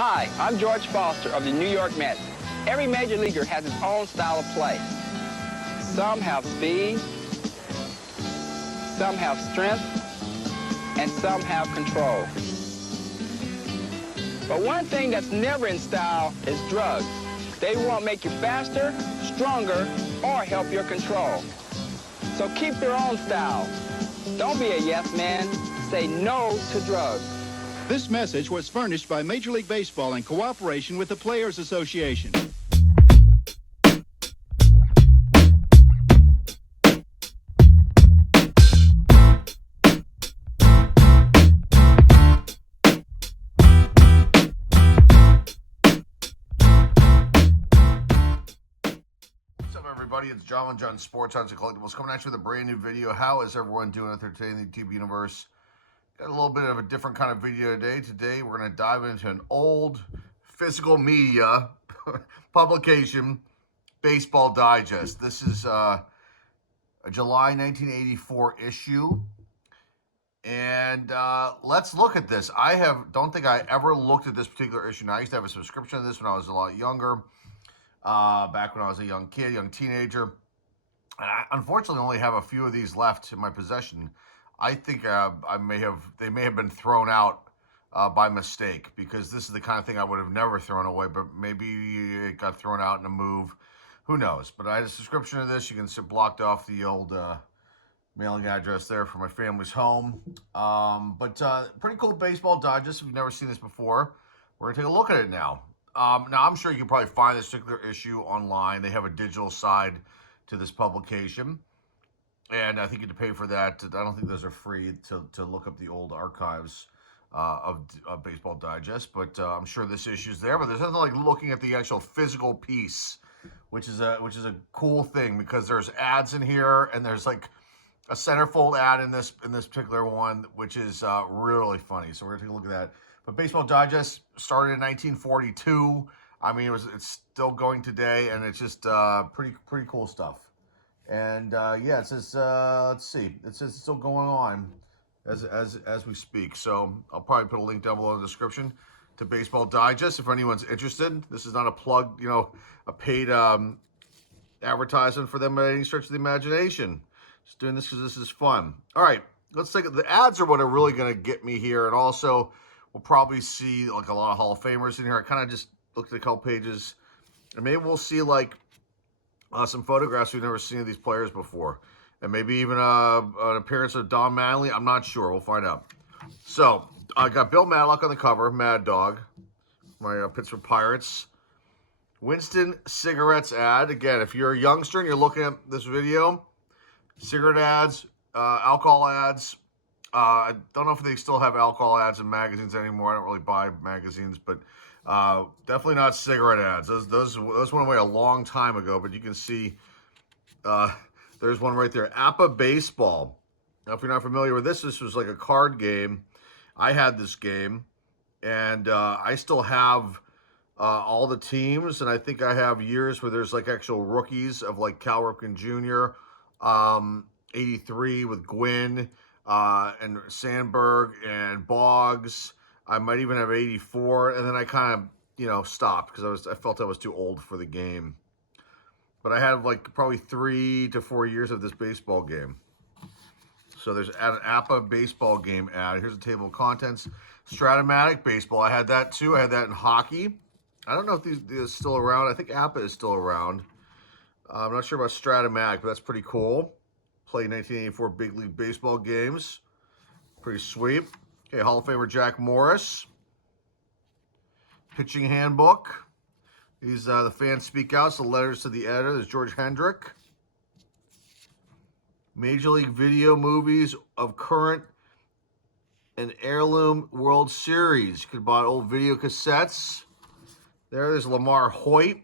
Hi, I'm George Foster of the New York Mets. Every major leaguer has his own style of play. Some have speed, some have strength, and some have control. But one thing that's never in style is drugs. They won't make you faster, stronger, or help your control. So keep your own style. Don't be a yes man. Say no to drugs. This message was furnished by Major League Baseball in cooperation with the Players Association. Everybody, it's John Sports Odds and Collectibles coming at you with a brand new video. How is everyone doing out there today in the YouTube universe? Got a little bit of a different kind of video today. Today we're going to dive into an old physical media publication, Baseball Digest. This is a July 1984 issue, and let's look at this. Don't think I ever looked at this particular issue. Now, I used to have a subscription to this when I was a lot younger. Back when I was a young teenager. I unfortunately only have a few of these left in my possession. I think they may have been thrown out by mistake, because this is the kind of thing I would have never thrown away, but maybe it got thrown out in a move. Who knows? But I had a subscription to this. You can see blocked off the old mailing address there for my family's home. Pretty cool Baseball Digest. If you've never seen this before, we're going to take a look at it now. Now, I'm sure you can probably find this particular issue online. They have a digital side to this publication, and I think you have to pay for that. I don't think those are free to look up the old archives of Baseball Digest, but I'm sure this issue's there. But there's nothing like looking at the actual physical piece, which is a cool thing, because there's ads in here, and there's like a centerfold ad in this particular one, which is really funny. So we're gonna take a look at that. But Baseball Digest started in 1942. I mean, it's still going today, and it's just pretty cool stuff. And yeah, it says let's see, it says it's still going on as we speak. So I'll probably put a link down below in the description to Baseball Digest if anyone's interested. This is not a plug, a paid advertisement for them by any stretch of the imagination. Just doing this because this is fun. All right, let's take it. The ads are what are really going to get me here, and also we'll probably see like a lot of Hall of Famers in here. I kind of just looked at a couple pages, and maybe we'll see like some photographs we've never seen of these players before, and maybe even an appearance of Don Mattingly. I'm not sure. We'll find out. So I got Bill Madlock on the cover, Mad Dog, my Pittsburgh Pirates. Winston cigarettes ad. Again, if you're a youngster and you're looking at this video, cigarette ads, alcohol ads. I don't know if they still have alcohol ads in magazines anymore. I don't really buy magazines, but definitely not cigarette ads. Those went away a long time ago, but you can see there's one right there. APA Baseball. Now, if you're not familiar with this was like a card game. I had this game, and I still have all the teams, and I think I have years where there's like actual rookies of like Cal Ripken Jr., 83 with Gwynn, and Sandberg and Boggs. I might even have 84, and then I kind of, stopped because I felt I was too old for the game. But I had like probably 3 to 4 years of this baseball game. So there's an APA baseball game ad. Here's a table of contents. Stratomatic baseball. I had that too. I had that in hockey. I don't know if these are still around. I think APA is still around. I'm not sure about Stratomatic, but that's pretty cool. Played 1984 Big League Baseball games. Pretty sweet. Okay, Hall of Famer Jack Morris. Pitching handbook. These the fans speak out, so letters to the editor. There's George Hendrick. Major League video movies of current and heirloom World Series. You could buy old video cassettes. There's Lamar Hoyt,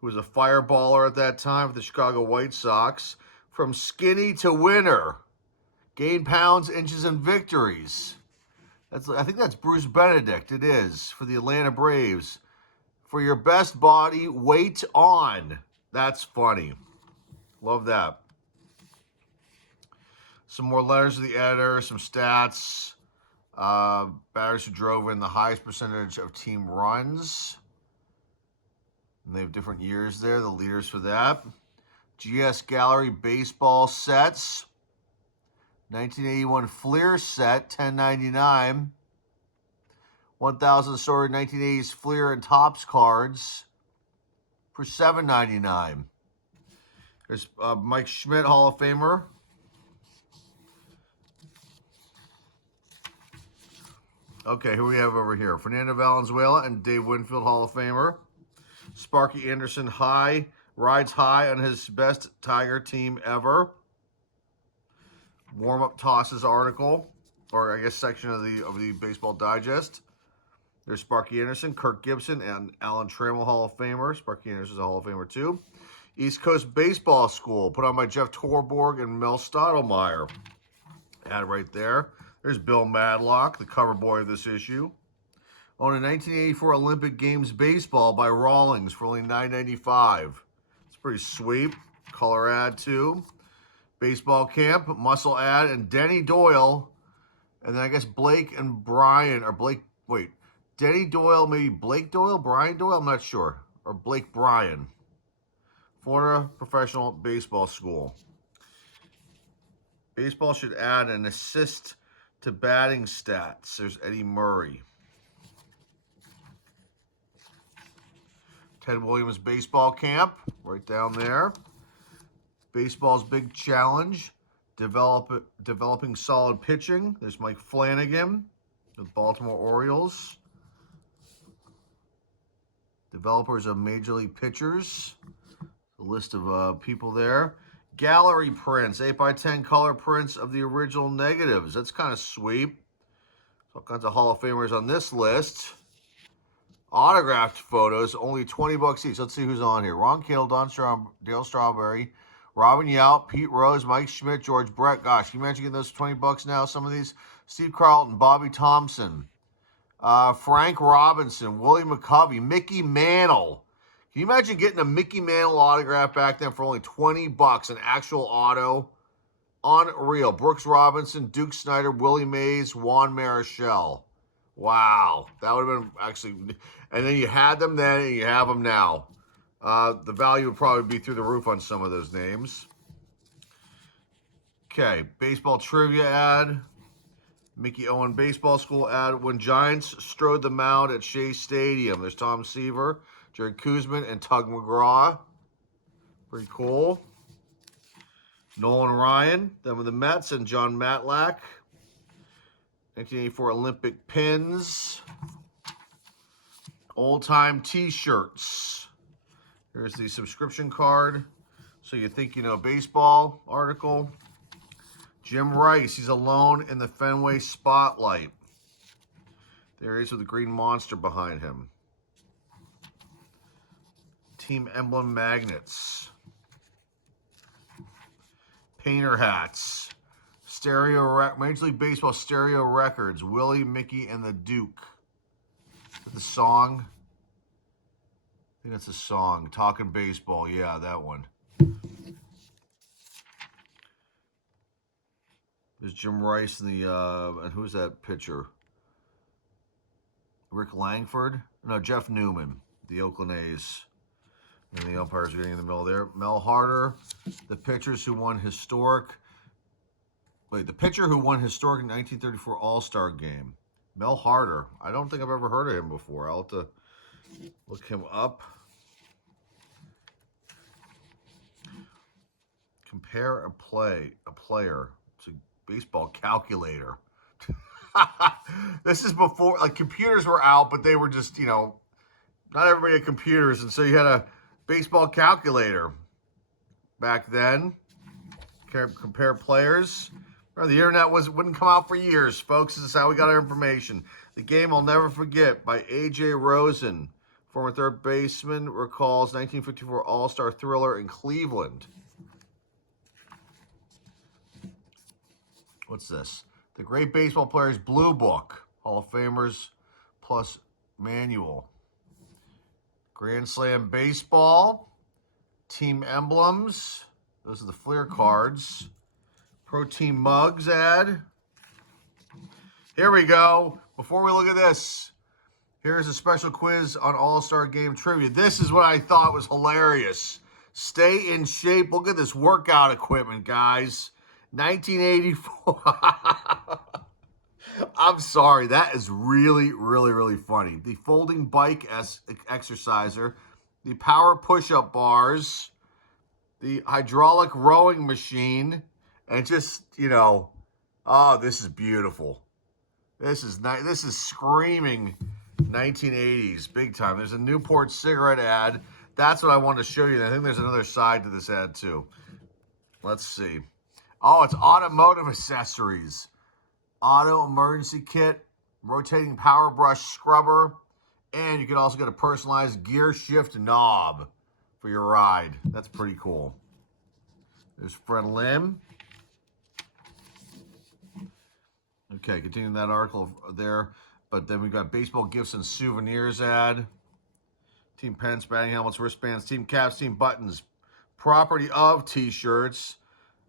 who was a fireballer at that time for the Chicago White Sox. From skinny to winner. Gain pounds, inches, and victories. I think that's Bruce Benedict. It is. For the Atlanta Braves. For your best body, weight on. That's funny. Love that. Some more letters to the editor. Some stats. Batters who drove in the highest percentage of team runs. And they have different years there, the leaders for that. GS Gallery baseball sets. 1981 Fleer set, $10.99. 1,000 assorted 1980s Fleer and Topps cards for $7.99. There's Mike Schmidt, Hall of Famer. Okay, who we have over here? Fernando Valenzuela and Dave Winfield, Hall of Famer. Sparky Anderson rides high on his best Tiger team ever. Warm-up tosses article, or I guess section of the Baseball Digest. There's Sparky Anderson, Kirk Gibson, and Alan Trammell, Hall of Famer. Sparky Anderson's a Hall of Famer too. East Coast Baseball School, put on by Jeff Torborg and Mel Stottlemyre. Ad right there. There's Bill Madlock, the cover boy of this issue. On a 1984 Olympic Games baseball by Rawlings for only $9.95. It's pretty sweet. Color ad too. Baseball camp, muscle ad, and Denny Doyle. And then I guess Blake and Brian, or Blake, wait. Denny Doyle, maybe Blake Doyle, Brian Doyle, I'm not sure. Or Blake Bryan. Florida Professional Baseball School. Baseball should add an assist to batting stats. There's Eddie Murray. Ted Williams Baseball Camp, right down there. Baseball's Big Challenge, developing solid pitching. There's Mike Flanagan with Baltimore Orioles. Developers of Major League Pitchers. A list of people there. Gallery prints, 8x10 color prints of the original negatives. That's kind of sweet. All kinds of Hall of Famers on this list. Autographed photos, only $20 each. Let's see who's on here. Ron Kale, Dale Strawberry, Robin Yount, Pete Rose, Mike Schmidt, George Brett. Gosh, can you imagine getting those $20 now? Some of these. Steve Carlton, Bobby Thompson, Frank Robinson, Willie McCovey, Mickey Mantle. Can you imagine getting a Mickey Mantle autograph back then for only $20, an actual auto? Unreal. Brooks Robinson, Duke Snyder, Willie Mays, Juan Marichal. Wow. That would have been actually... And then you had them then and you have them now. The value would probably be through the roof on some of those names. Okay. Baseball trivia ad. Mickey Owen Baseball School ad. When Giants strode the mound at Shea Stadium. There's Tom Seaver, Jerry Kuzman, and Tug McGraw. Pretty cool. Nolan Ryan, then with the Mets, and John Matlack. 1984 Olympic pins. Old-time T-shirts. Here's the subscription card. So you think you know baseball article. Jim Rice, he's alone in the Fenway spotlight. There he is with the green monster behind him. Team emblem magnets. Painter hats. Major League Baseball stereo records. Willie, Mickey, and the Duke. Is that the song? I think that's a song. Talking Baseball. Yeah, that one. There's Jim Rice and and who's that pitcher? Rick Langford? No, Jeff Newman, the Oakland A's. And the umpires are getting in the middle there. Mel Harder, the pitcher who won historic 1934 All-Star game. Mel Harder. I don't think I've ever heard of him before. I'll have to look him up. Compare a player. It's a baseball calculator. This is before, like, computers were out, but they were just, you know, not everybody had computers, and so you had a baseball calculator back then. Compare players. The internet wouldn't come out for years, folks. This is how we got our information. The game I'll never forget by A.J. Rosen, former third baseman, recalls 1954 All-Star Thriller in Cleveland. What's this? The Great Baseball Players Blue Book. Hall of Famers plus manual. Grand Slam Baseball. Team emblems. Those are the Fleer cards. Pro Team mugs ad. Here we go. Before we look at this, here's a special quiz on All-Star Game trivia. This is what I thought was hilarious. Stay in shape. Look at this workout equipment, guys. 1984. I'm sorry. That is really, really, really funny. The folding bike exerciser, the power push-up bars, the hydraulic rowing machine, and just, oh, this is beautiful. This is nice. This is screaming 1980s, big time. There's a Newport cigarette ad. That's what I wanted to show you. I think there's another side to this ad, too. Let's see. Oh, it's automotive accessories. Auto emergency kit, rotating power brush scrubber, and you can also get a personalized gear shift knob for your ride. That's pretty cool. There's Fred Lim. Okay, continuing that article there. But then we've got baseball gifts and souvenirs ad. Team pens, batting helmets, wristbands, team caps, team buttons. Property of t-shirts.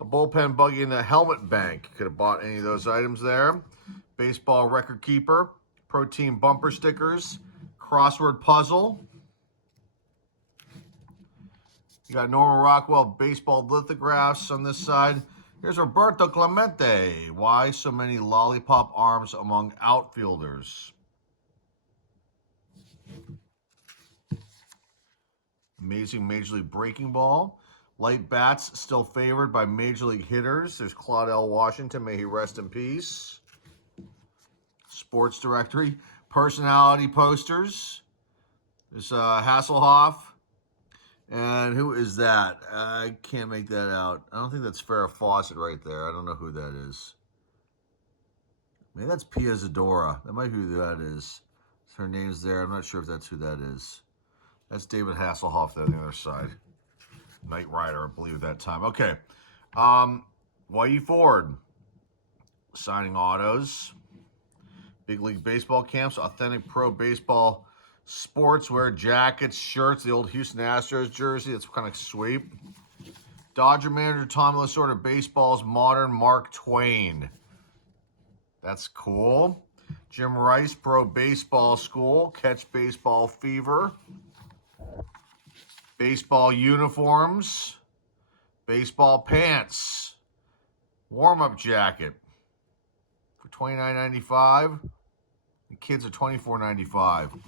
A bullpen buggy in the helmet bank. Could have bought any of those items there. Baseball record keeper. Pro team bumper stickers. Crossword puzzle. You got Norman Rockwell baseball lithographs on this side. Here's Roberto Clemente. Why so many lollipop arms among outfielders? Amazing Major League breaking ball. Light bats still favored by Major League hitters. There's Claude L. Washington. May he rest in peace. Sports directory. Personality posters. There's Hasselhoff. And who is that? I can't make that out. I don't think that's Farrah Fawcett right there. I don't know who that is. Maybe that's Pia Zadora. That might be who that is. Her name's there. I'm not sure if that's who that is. That's David Hasselhoff there on the other side. Knight Rider, I believe, at that time. Okay. Y.E. Ford. Signing autos. Big League Baseball camps. Authentic pro baseball sportswear, jackets, shirts, the old Houston Astros jersey. That's kind of sweet. Dodger manager Tom Lasorda baseballs, modern Mark Twain. That's cool. Jim Rice pro baseball school, catch baseball fever. Baseball uniforms, baseball pants, warm-up jacket for $29.95. The kids are $24.95.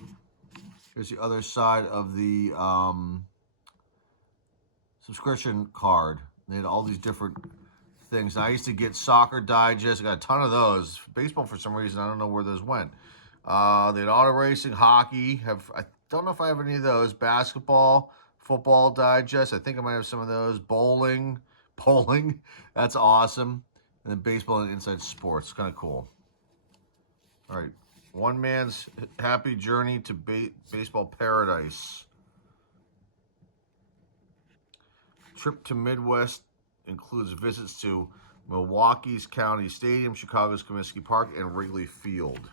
Here's the other side of the subscription card. They had all these different things. Now, I used to get Soccer Digest. I got a ton of those. Baseball, for some reason, I don't know where those went. They had auto racing, hockey. I don't know if I have any of those. Basketball, Football Digest. I think I might have some of those. Bowling. That's awesome. And then baseball and inside sports. Kind of cool. All right. One man's happy journey to baseball paradise. Trip to Midwest includes visits to Milwaukee's County Stadium, Chicago's Comiskey Park, and Wrigley Field.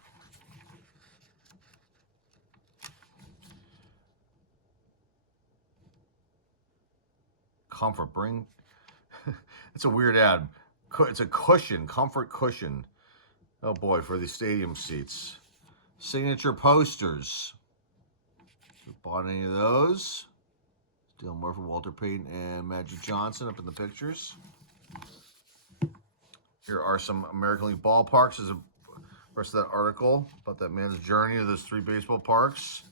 Comfort, it's a weird ad. It's a cushion, comfort cushion. Oh boy, for the stadium seats. Signature posters. Bought any of those? Dylan Murphy, Walter Payton, and Magic Johnson up in the pictures. Here are some American League ballparks. There's a rest of that article about that man's journey to those 3 baseball parks.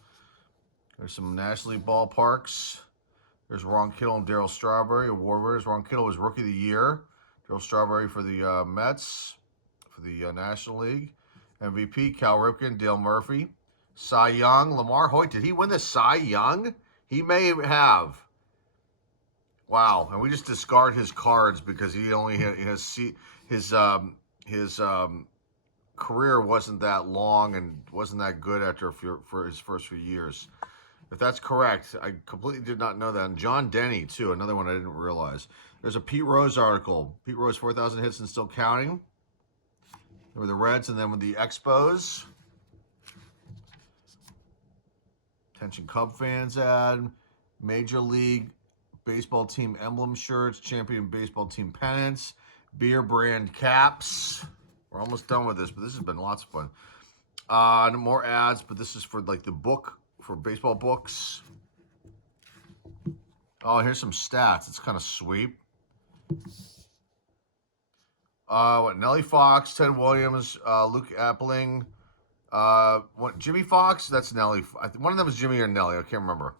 There's some National League ballparks. There's Ron Kittle and Darryl Strawberry, award winners. Ron Kittle was Rookie of the Year. Darryl Strawberry for the Mets, for the National League. MVP, Cal Ripken, Dale Murphy. Cy Young, Lamar Hoyt. Did he win the Cy Young? He may have. Wow. And we just discard his cards because he only his career wasn't that long and wasn't that good for his first few years. If that's correct, I completely did not know that. And John Denny, too, another one I didn't realize. There's a Pete Rose article. Pete Rose, 4,000 hits and still counting. With the Reds and then with the Expos. Attention Cub fans ad. Major League Baseball team emblem shirts. Champion baseball team pennants. Beer brand caps. We're almost done with this, but this has been lots of fun. No more ads, but this is for like the book, for baseball books. Oh, here's some stats. It's kind of sweet. Nellie Fox, Ted Williams, Luke Appling, Jimmy Fox? That's Nellie. One of them is Jimmy or Nellie. I can't remember.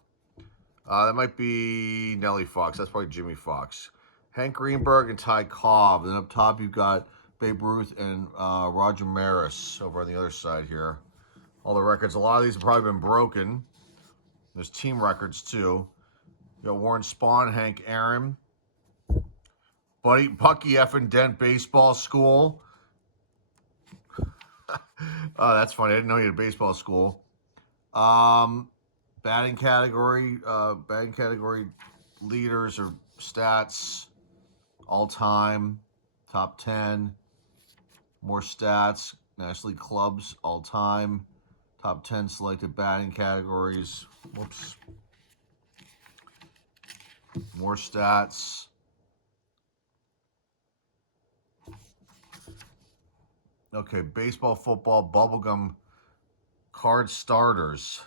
That might be Nellie Fox. That's probably Jimmy Fox. Hank Greenberg and Ty Cobb. Then up top you've got Babe Ruth and Roger Maris over on the other side here. All the records. A lot of these have probably been broken. There's team records too. You got Warren Spahn, Hank Aaron, Bucky effing Dent Baseball School. Oh, that's funny. I didn't know he had a baseball school. Batting category leaders or stats, all time, top 10. More stats, National League clubs, all time, top 10 selected batting categories. Whoops. More stats. Okay, baseball, football, bubblegum card starters.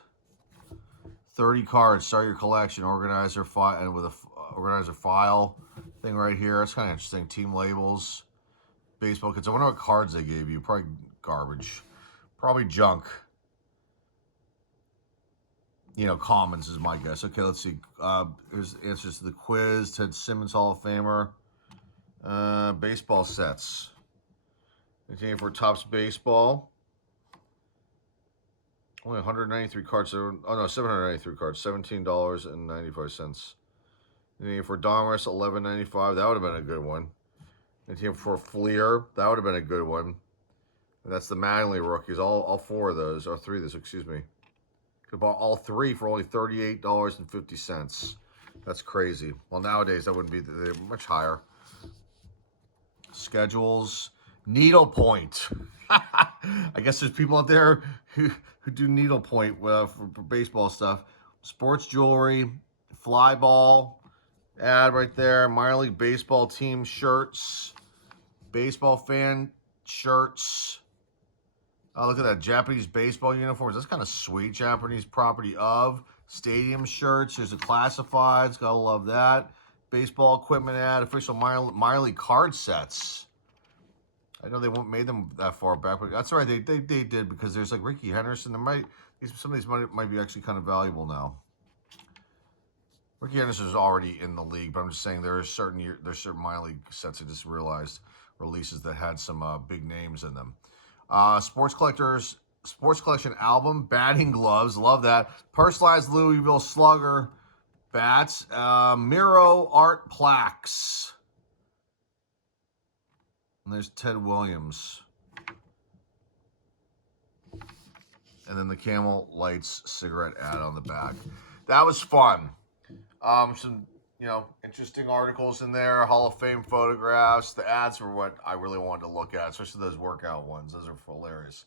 30 cards, start your collection, organizer file, and with a organizer file thing right here. That's kind of interesting. Team labels, baseball kits. I wonder what cards they gave you. Probably garbage. Probably junk. You know, commons is my guess. Okay, let's see. Here's answers to the quiz. Ted Simmons, Hall of Famer. Baseball sets. Okay, for Topps Baseball. Only 193 cards. Oh no, 793 cards. $17.95. And for Donruss, $11.95. That would have been a good one. And for Fleer, that would have been a good one. And that's the Manley rookies. All four of those, or three of those, excuse me. Could have bought all three for only $38.50. That's crazy. Well, nowadays that wouldn't be. They're much higher. Schedules. Needlepoint. I guess there's people out there who do needlepoint for baseball stuff. Sports jewelry, fly ball, ad right there. Minor League Baseball team shirts, baseball fan shirts. Oh, look at that. Japanese baseball uniforms. That's kind of sweet. Japanese property of. Stadium shirts. There's the classifieds. Gotta love that. Baseball equipment ad. Official minor league card sets. I know they won't made them that far back, but that's all right. They did, because there's like Ricky Henderson. Some of these might be actually kind of valuable now. Ricky Henderson is already in the league, but I'm just saying there's certain minor league sets I just realized releases that had some big names in them. Sports collection album, batting gloves, love that. Personalized Louisville Slugger bats, Miro art plaques. And there's Ted Williams. And then the Camel Lights cigarette ad on the back. That was fun. Some, interesting articles in there. Hall of Fame photographs. The ads were what I really wanted to look at, especially those workout ones. Those are hilarious.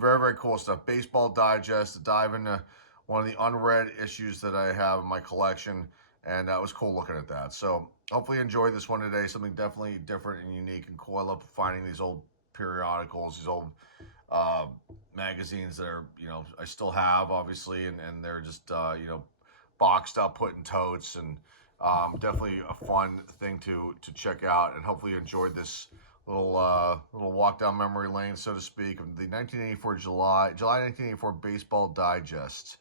Very, very cool stuff. Baseball Digest, to dive into one of the unread issues that I have in my collection. And it was cool looking at that. So hopefully you enjoyed this one today. Something definitely different and unique and cool. I love finding these old periodicals, these old magazines that are, I still have, obviously. And they're just, boxed up, put in totes. And definitely a fun thing to check out. And hopefully you enjoyed this little walk down memory lane, so to speak, of the 1984 July 1984 Baseball Digest,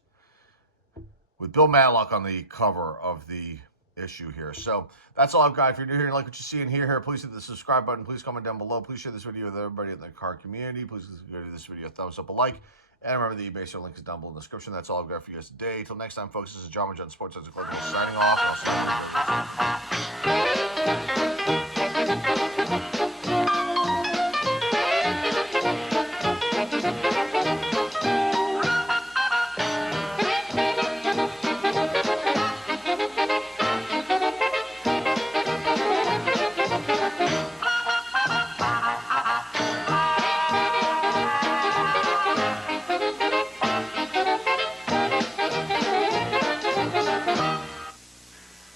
with Bill Matlock on the cover of the issue here. So that's all I've got. If you're new here and like what you see and hear here, please hit the subscribe button. Please comment down below. Please share this video with everybody in the car community. Please give this video a thumbs up, a like. And remember, the eBay link is down below in the description. That's all I've got for you guys today. Until next time, folks, this is John Sports Signing off. I'll see you later.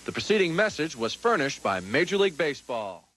The preceding message was furnished by Major League Baseball.